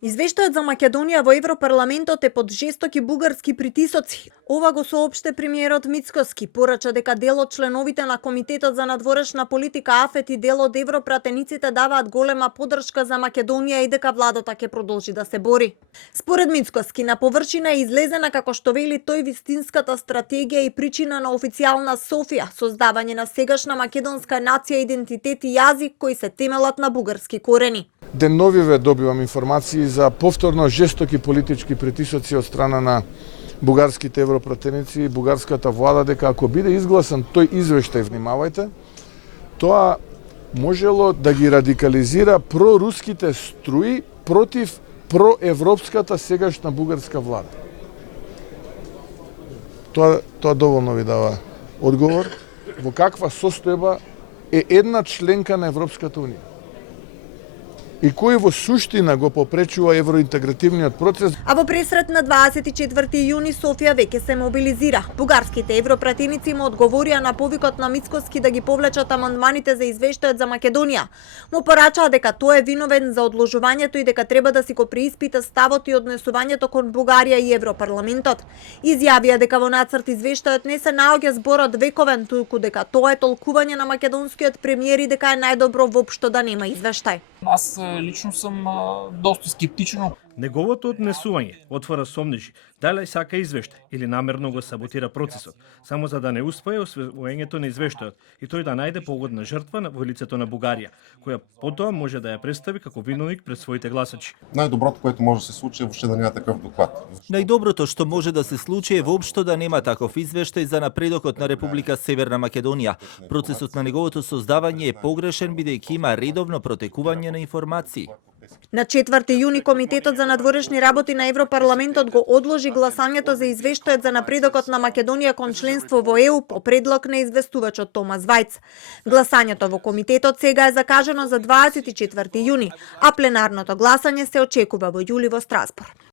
Извештајот за Македонија во Европарламентот е под жестоки бугарски притисоци. Ова го соопште премиерот Мицкоски, порача дека дел од членовите на Комитетот за надворешна политика АФЕТ и дел од европратениците даваат голема поддршка за Македонија и дека владата ќе продолжи да се бори. Според Мицкоски, на површина е излезена, како што вели тој, вистинската стратегија и причина на официјална Софија, создавање на сегашна македонска нација, идентитет и јазик кои се темелат на бугарски корени. Деновиве добивам информации за повторно жестоки политички притисоци од страна на бугарските европратеници и бугарската влада дека ако биде изгласан тој извештај, внимавајте, тоа можело да ги радикализира проруските струи против проевропската сегашна бугарска влада. Тоа доволно ви дава одговор во каква состојба е една членка на Европската унија и кој во суштина го попречува евроинтегративниот процес. А во пресрет на 24 јуни Софија веќе се мобилизира. Бугарските европратеници му одговорија на повикот на Мицкоски да ги повлечат амандманите за извештајот за Македонија. Му порачаа дека тој е виновен за одложувањето и дека треба да си го преиспита ставот и однесувањето кон Бугарија и Европарламентот. Изјавија дека во нацрт извештајот не се наоѓа зборот вековен, туку дека тоа е толкување на македонскиот премиер и дека е најдобро воопшто да нема извештај. Аз лично сум доста скептичен. Неговото однесување отвора сомнежи дали сака извештај или намерно го саботира процесот, само за да не успее освоењето на извештајот и тој да најде погодна жртва во лицето на Бугарија, која потоа може да ја представи како виновник пред своите гласачи. Најдоброто което може да се случи е воопшто да нема таков доклад. Најдоброто што може да се случи е воопшто да нема таков извештај за напредокот на Република Северна Македонија. Процесот на неговото создавање е погрешен бидејќи има редовно протекување на информации. На 4 јуни Комитетот за надворешни работи на Европарламентот го одложи гласањето за извештајот за напредокот на Македонија кон членство во ЕУ по предлог на известувачот Томас Вајц. Гласањето во комитетот сега е закажано за 24 јуни, а пленарното гласање се очекува во јули во Страсбург.